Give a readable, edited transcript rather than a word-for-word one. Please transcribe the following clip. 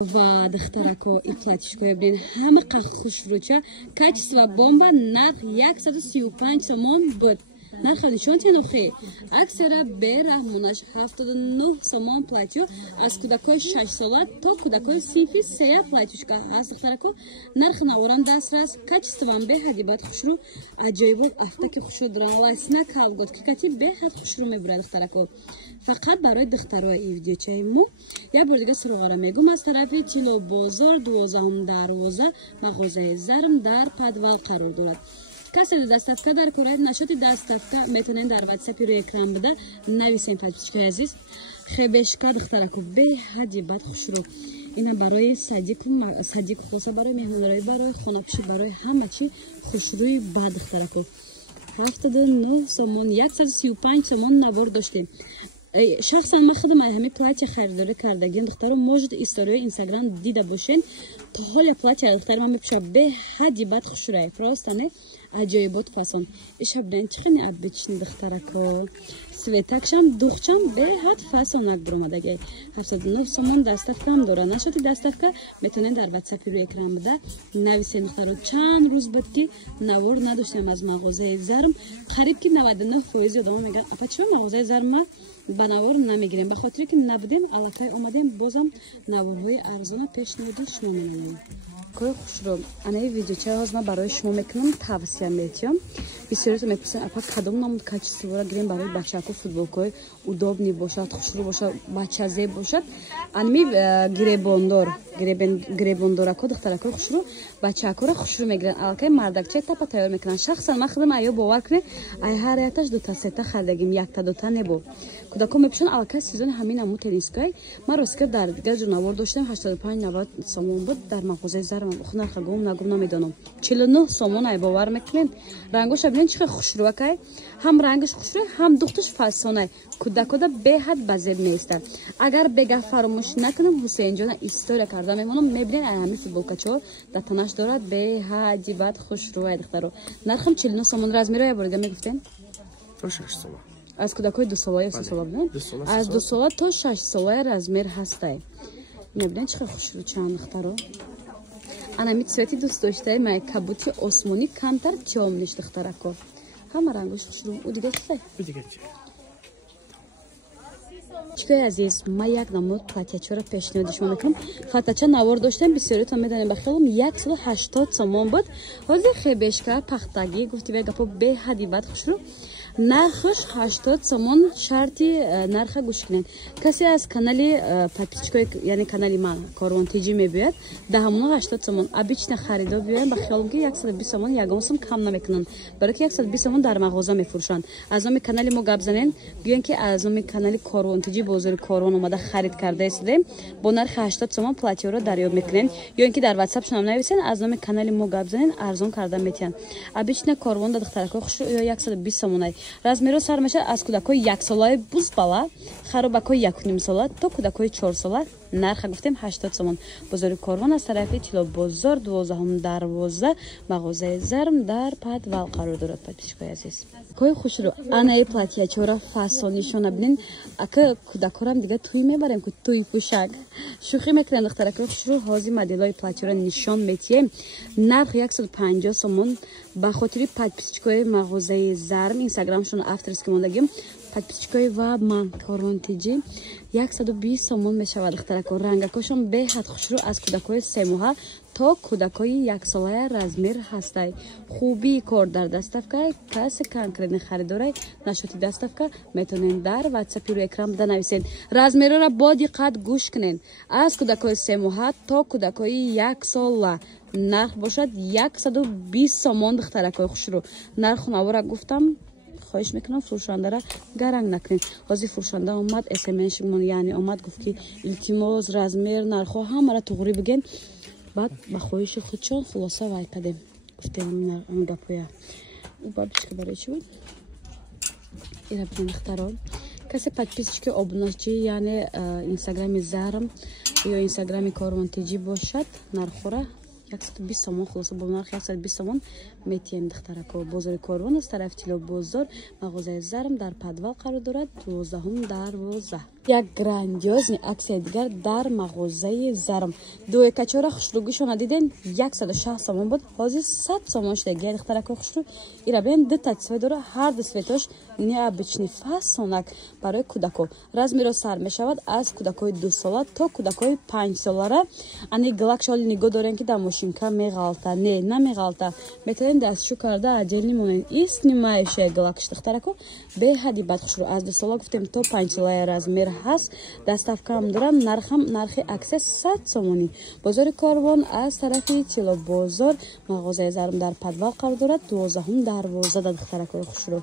و دخترکو ای платьишко бин ҳама хушрӯча качество бомба нарх 135 сомон буд. Нарх нишон тенухи аксера бераҳмонаш 79 сомон платьё аз кӯдакои 6 сола то кӯдакои синфи 3 платьишка аз дختарако нарх наворам дастрас качествам беҳади бад хушрӯ аҷоибот афтаки хушрӯ дурам вайсна калгот ки кати беҳад хушрӯ мебура дختарако фақат барои дختарои ин видеочаи мо як бор дига суроғара мегум аз тарафи тило бозор 12 дарвоза мағозаи зарм дар подвал қарор дорад. Касе доставка дар кораи нашоти доставка метавонед дар WhatsApp рӯи экран буда нависем подписчикои азиз хебешка дختарако беҳади бад хушрӯ ина барои садику хоса барои меҳмондароӣ барои хонапишӣ барои ҳама чӣ хушрӯи бад дختарако 79 сомон 135 сомон навор доштем. Шахсан ма худам ҳамин платья харидорӣ кардагим духтаро может историёи инстаграм дида бошен то ҳоли платья духтаро ма мепӯша беҳади бад хушрӯи просто не аҷоибот фасон иша бден чихини адбични духтарако светакшам духчам беҳад фасонат буромадаги 79 сомон доставкам дора нашоти доставка метавонед дар WhatsApp рӯи экран буда нависем духтаро чанд рӯз буд ки навор надоштем аз мағозаи зарм қариб ки 99% одама мегӯянд апа чиро мағозаи зарм ма ба навор намегирем ба хотире ки набудем аллакай омадем бозам наворҳои арзона пешниҳоди шумо менамоем. Кой хушрӯ анаи видеочаи ҳоз ма барои шумо мекунам тавсия метиём бисёрито мепурсен апа кадом намуд качествора гирем барои бачаку футболкаи удобни бошад хушрӯ бошад бачазеб бошад анми гребондорако духтарако хушрӯ бачакора хушрӯ мегиранд аллакай мардакчаи тапа тайёр мекунанд шахсан ма худам айё бовар кунед ай ҳараяташ дута сета харидагим якта дута небо кӯдако мепӯшанд аллакай сезони ҳамин намуд теннискай ма ростка дар дигар ҷо навор доштам 85-90 сомон буд дар мағозаи зарм нарха гум нагум намедонам 49 сомон ай бовар мекунед рангоша бинед чихе хушрӯакай ҳам рангаш хушрӯ ҳам духташ фасонай кӯдакода беҳад базеб меистад агар бега фаромӯш накунам ҳусейнҷона история карда мемонам мебинед ай ҳамин футболкачо дар танаш дорад беҳади бад хушрӯай духтаро нархам 49 сомон размеро я борида мегуфтем то 6 сола аз кӯдакои 2 сола ё 3 сола бинед аз 2 сола то 6 сола размер ҳастай мебинед чихе хушрӯ чанд духтаро анами цвети дӯст доштаи май кабути осмонӣ камтар тёмниш духтарако ҳама рангош хушрӯ у дига читай чикои азиз ма як намуд платьячаро пешниҳоди шумо мекунам фатача навор доштем бисёритон медонем ба хелум 180 сомон буд ҳозир хебешка пахтагӣ гуфтиве гапо беҳади бад хушрӯ нархаш 80 сомон шарти нарха гӯш кунед касе аз канали подписчикои яъне канали ман корвон тиҷи мебиёяд да ҳамона 80 сомон обична харидор биёяд ба хиёлам ки 120 сомон ягон сом кам намекунанд барои ки 120 сомон дар мағоза мефурӯшанд аз номи канали мо гап занед гӯян ки аз номи канали корвон тиҷи бозори корвон омада харид карда истодем бо нархи 80 сомон платьёро дарёб мекунед ё ин ки дар WhatsApp шунам нависен аз номи канали мо гап занед арзон карда метиҳанд обична корвон да духтарако хушрӯ ё 120 сомон размеро сар мешавад аз кӯдакои 1 солаи бузбала харобакои 1.5 сола то кӯдакои 4 сола нарха гуфтем 80 сомон бозори корвон аз тарафи тило бозор 12 дарвоза мағозаи зарм дар подвал қарор дорад подписчикои азиз кой хушрӯ анаи платьячора фасонишона бинен ака кӯдакорам дига туй мебарем ку туй пӯшак шӯхӣ мекунем духтарако хушрӯ ҳозир моделои платьёра нишон метиҳем нарх 150 сомон ба хотири подписчикои мағозаи зарм инстаграмшон авторски мондагим подписчикои ва ман корвон тиҷи 120 сомон мешавад духтарако рангакошон беҳад хушрӯ аз кӯдакои 3 моҳа то кӯдакои 1 солая размер ҳастай хубии кор дар доставка касе конкретни харидорай нашоти доставка метавонед дар WhatsApp рӯи экран буда нависед размерора бо диққат гӯш кунед аз кӯдакои 3 моҳа то кӯдакои 1 сола нарх бошад 120 сомон духтаракои хушрӯ нарху навора гуфтам хоҳиш мекунам фурӯшандара гаранг накунед ҳозир фурӯшанда омад смсмон яъне омад гуфт ки илтимос размер нархҳо ҳамара туғри биген баъд ба хоҳиши худшон хулоса вай кардем гуфтем гапоя бабичка барои чӣ буд ира бинен духтаро касе подписчики обуначи яъне инстаграми зарм ё инстаграми корвон тиҷи бошад нархора 120 сомон хулоса бо нарх 120 сомон метиҳем духтарако бозори корвон аз тарафи тило бозор мағозаи зарм дар подвал қарор дорад 12 дарвоза як грандиозни аксияи дигар дар мағозаи зарм. Дуе качора хушругишона диден 160 сомон буд. Ҳозир 100 сомон шуда. Гия духтарако хушру. Ира бен дута цвет дора. Ҳар ду цветош необычный фасонак барои кудако. Размеро сар мешавад аз кудакои 2 сола то кудакои 5 солара. Ани глакшоли нигоҳ дорен ки дар мошинка меғалта. Не, намеғалта. Метавонен дастшӯ карда отдельный момент и снимаешь глакш духтарако. Беҳади бад хушру. Az 2 sola гуфтем то 5 sola размер ҳаст. Доставкаам дорам. Нархи аксия 100 сомонӣ. Бозори Корвон аз тарафи Тило бозор мағозаи зарм дар подвал қарор дорад. 12 дарвоза дар духтаракои хушру.